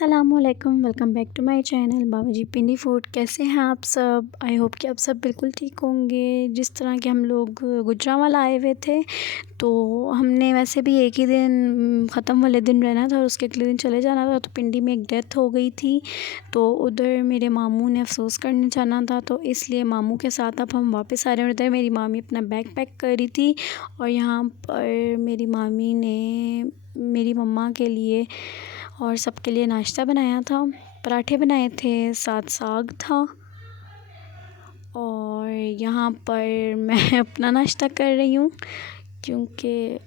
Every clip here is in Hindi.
अस्सलामुअलैकुम, welcome back to my channel Babaji Pindi food. कैसे हैं आप सब? आई होप कि आप सब बिल्कुल ठीक होंगे। जिस तरह के हम लोग गुजरांवाला आए हुए थे तो हमने वैसे भी एक ही दिन ख़त्म वाले दिन रहना था और उसके अगले दिन चले जाना था। तो पिंडी में एक डेथ हो गई थी तो उधर मेरे मामू ने अफसोस करने जाना था, तो इसलिए मामू के साथ अब हम वापस आ रहे होते हैं। मेरी मामी अपना बैग पैक कर रही थी और यहाँ पर मेरी मामी ने मेरी मम्मा के लिए और सबके लिए नाश्ता बनाया था। पराठे बनाए थे, साथ साग था। और यहाँ पर मैं अपना नाश्ता कर रही हूँ क्योंकि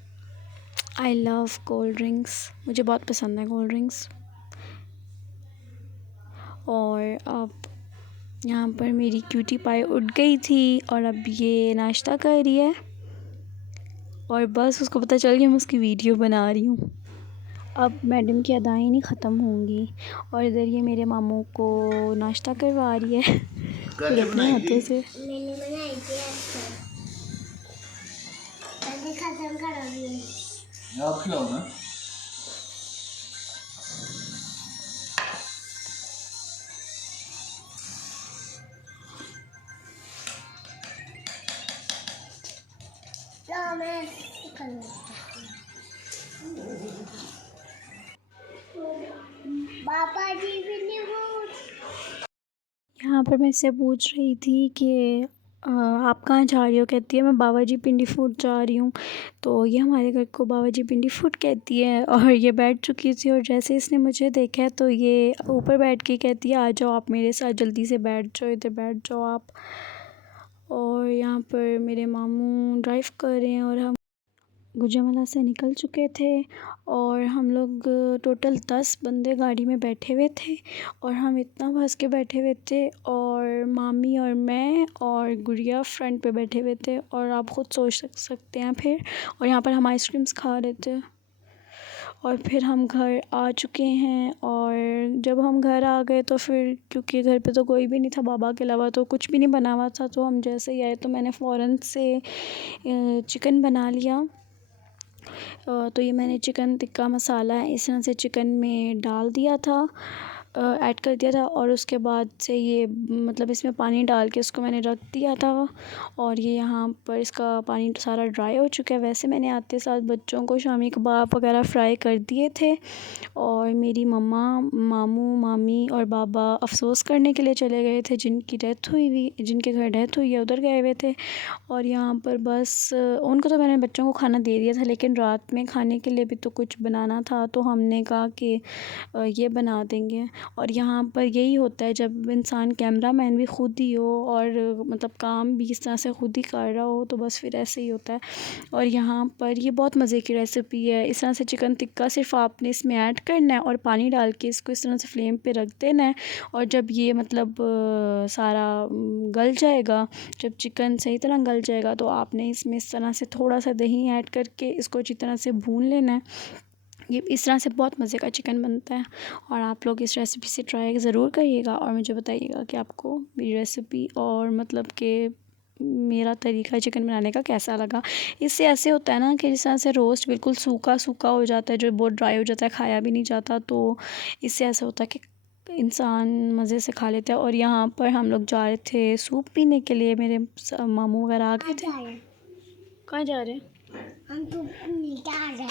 आई लव कोल्ड ड्रिंक्स, मुझे बहुत पसंद है कोल्ड ड्रिंक्स। और अब यहाँ पर मेरी क्यूटी पाई उठ गई थी और अब ये नाश्ता कर रही है और बस उसको पता चल गया मैं उसकी वीडियो बना रही हूँ। अब मैडम की अदाएँ नहीं ख़त्म होंगी और इधर ये मेरे मामू को नाश्ता करवा रही है फिर अपने हाथों से। मैंने बनाई थी तभी ख़त्म करोगी। आप खिलाओ ना। तो मैं पापा जी भी यहाँ पर मैं इससे पूछ रही थी कि आप कहाँ जा रही हो? कहती है मैं बाबाजी पिंडी फूड जा रही हूँ। तो ये हमारे घर को बाबाजी पिंडी फूड कहती है और ये बैठ चुकी थी और जैसे इसने मुझे देखा तो ये ऊपर बैठ के कहती है आ जाओ आप मेरे साथ, जल्दी से बैठ जाओ, इधर बैठ जाओ आप। और यहाँ पर मेरे मामू ड्राइव कर रहे हैं और हम गुजरांवाला से निकल चुके थे और हम लोग टोटल 10 बंदे गाड़ी में बैठे हुए थे और हम इतना फंस के बैठे हुए थे और मामी और मैं और गुड़िया फ्रंट पे बैठे हुए थे और आप ख़ुद सोच सकते हैं फिर। और यहाँ पर हम आइसक्रीम्स खा रहे थे और फिर हम घर आ चुके हैं। और जब हम घर आ गए तो फिर क्योंकि घर पे तो कोई भी नहीं था बाबा के अलावा, तो कुछ भी नहीं बना हुआ था, तो हम जैसे ही आए तो मैंने फ़ौरन से चिकन बना लिया। तो ये मैंने चिकन टिक्का मसाला है इस तरह से चिकन में डाल दिया था, ऐड कर दिया था और उसके बाद से ये मतलब इसमें पानी डाल के उसको मैंने रख दिया था और ये यहाँ पर इसका पानी सारा ड्राई हो चुका है। वैसे मैंने आते साथ बच्चों को शामी कबाब वगैरह फ्राई कर दिए थे और मेरी मम्मा, मामू, मामी और बाबा अफसोस करने के लिए चले गए थे जिनके घर डेथ हुई है उधर गए हुए थे। और यहाँ पर बस उनको तो मैंने बच्चों को खाना दे दिया था, लेकिन रात में खाने के लिए भी तो कुछ बनाना था तो हमने कहा कि ये बना देंगे। और यहाँ पर यही होता है जब इंसान कैमरामैन भी ख़ुद ही हो और मतलब काम भी इस तरह से ख़ुद ही कर रहा हो तो बस फिर ऐसे ही होता है। और यहाँ पर ये बहुत मज़े की रेसिपी है। इस तरह से चिकन टिक्का सिर्फ आपने इसमें ऐड करना है और पानी डाल के इसको इस तरह से फ्लेम पे रख देना है और जब ये मतलब सारा गल जाएगा, जब चिकन सही तरह गल जाएगा तो आपने इसमें इस तरह से थोड़ा सा दही ऐड करके इसको अच्छी तरह से भून लेना है। ये इस तरह से बहुत मज़े का चिकन बनता है और आप लोग इस रेसिपी से ट्राई ज़रूर करिएगा और मुझे बताइएगा कि आपको मेरी रेसिपी और मतलब कि मेरा तरीका चिकन बनाने का कैसा लगा। इससे ऐसे होता है ना कि जिस तरह से रोस्ट बिल्कुल सूखा सूखा हो जाता है, जो बहुत ड्राई हो जाता है, खाया भी नहीं जाता, तो इससे ऐसा होता है कि इंसान मज़े से खा लेता है। और यहाँ पर हम लोग जा रहे थे सूप पीने के लिए, मेरे मामू वगैरह आ गए थे। कहाँ जा रहे हैं? हम तो जा रहे हैं।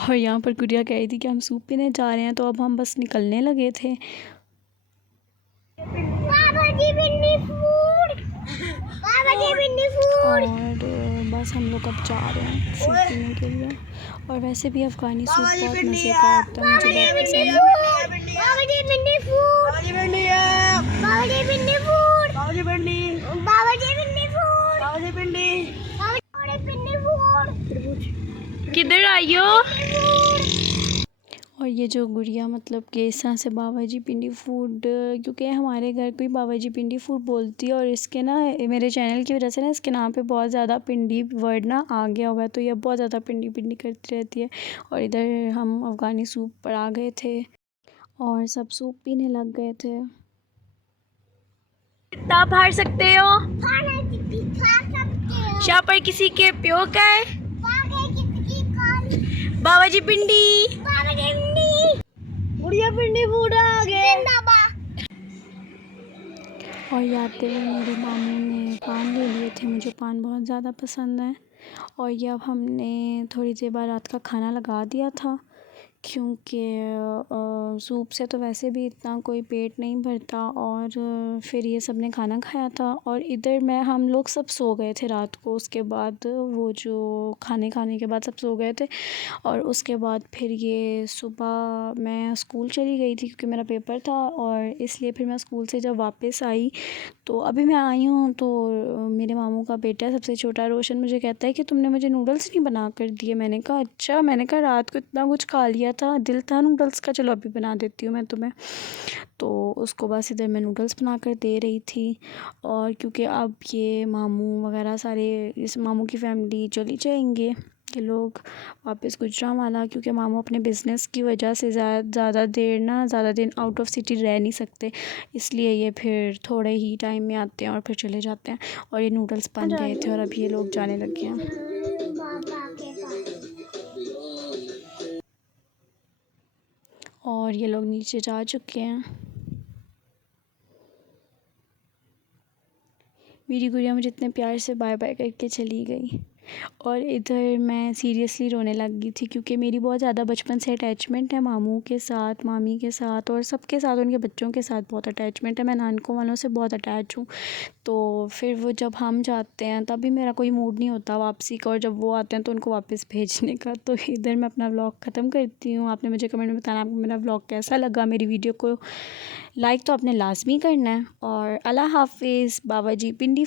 और यहाँ पर गुड़िया कह रही थी कि हम सूप पीने जा रहे हैं, तो अब हम बस निकलने लगे थे। बाबाजी पिंडी फूड, बाबाजी पिंडी फूड। और बस हम लोग अब जा रहे हैं सूप पीने के लिए। और वैसे भी अफ़गानी सूप बहुत मज़े का होता है, मुझे बहुत पसंद है। बाबाजी पिंडी फूड, बाबाजी पिंडी फूड, बाबाजी पिंडी फूड, बाबाजी पिंडी फूड। किधर आइयो? और ये जो गुड़िया मतलब कि इस तरह से बाबाजी पिंडी फूड, क्योंकि हमारे घर कोई बाबाजी पिंडी फूड बोलती है और इसके ना मेरे चैनल की वजह से ना इसके नाम पे बहुत ज़्यादा पिंडी वर्ड ना आ गया हुआ है, तो ये बहुत ज़्यादा पिंडी पिंडी करती रहती है। और इधर हम अफ़गानी सूप पर आ गए थे और सब सूप पीने लग गए थे। कितना फाड़ सकते हो? शाह पर किसी के प्यो का है बाबाजी पिंडी। बाबा पिंडी फूड आ गए। और ये आते हुए मेरे मामू ने पान ले लिए थे, मुझे पान बहुत ज़्यादा पसंद है। और ये अब हमने थोड़ी देर बाद रात का खाना लगा दिया था, क्योंकि सूप से तो वैसे भी इतना कोई पेट नहीं भरता। और फिर ये सब ने खाना खाया था और इधर हम लोग सब सो गए थे रात को। उसके बाद वो जो खाने के बाद सब सो गए थे। और उसके बाद फिर ये सुबह मैं स्कूल चली गई थी, क्योंकि मेरा पेपर था। और इसलिए फिर मैं स्कूल से जब वापस आई, तो अभी मैं आई हूँ, तो मेरे मामू का बेटा सबसे छोटा रोशन मुझे कहता है कि तुमने मुझे नूडल्स नहीं बना कर दिए। मैंने कहा अच्छा, मैंने कहा रात को इतना कुछ खा लिया था, दिल था नूडल्स का, चलो अभी बना देती हूँ मैं तुम्हें। तो उसको बस इधर मैं नूडल्स बना कर दे रही थी। और क्योंकि अब ये मामू वगैरह सारे, इस मामू की फैमिली चली जाएंगे ये लोग वापस गुजरांवाला, क्योंकि मामू अपने बिज़नेस की वजह से ज़्यादा दिन आउट ऑफ सिटी रह नहीं सकते, इसलिए ये फिर थोड़े ही टाइम में आते हैं और फिर चले जाते हैं। और ये नूडल्स बन गए थे और अब ये लोग जाने लगे हैं। और ये लोग नीचे जा चुके हैं। मेरी गुड़िया मुझे इतने प्यार से बाय बाय करके चली गई। और इधर मैं सीरियसली रोने लग गई थी, क्योंकि मेरी बहुत ज़्यादा बचपन से अटैचमेंट है मामू के साथ, मामी के साथ और सबके साथ, उनके बच्चों के साथ बहुत अटैचमेंट है। मैं नानकों वालों से बहुत अटैच हूँ। तो फिर वो जब हम जाते हैं तभी मेरा कोई मूड नहीं होता वापसी का, और जब वो आते हैं तो उनको वापस भेजने का। तो इधर मैं अपना व्लॉग ख़त्म करती हूँ। आपने मुझे कमेंट में बताना आपको मेरा व्लॉग कैसा लगा। मेरी वीडियो को लाइक तो आपने लाजमी करना है। और अल्लाह हाफिज़। बाबा जी पिंडी।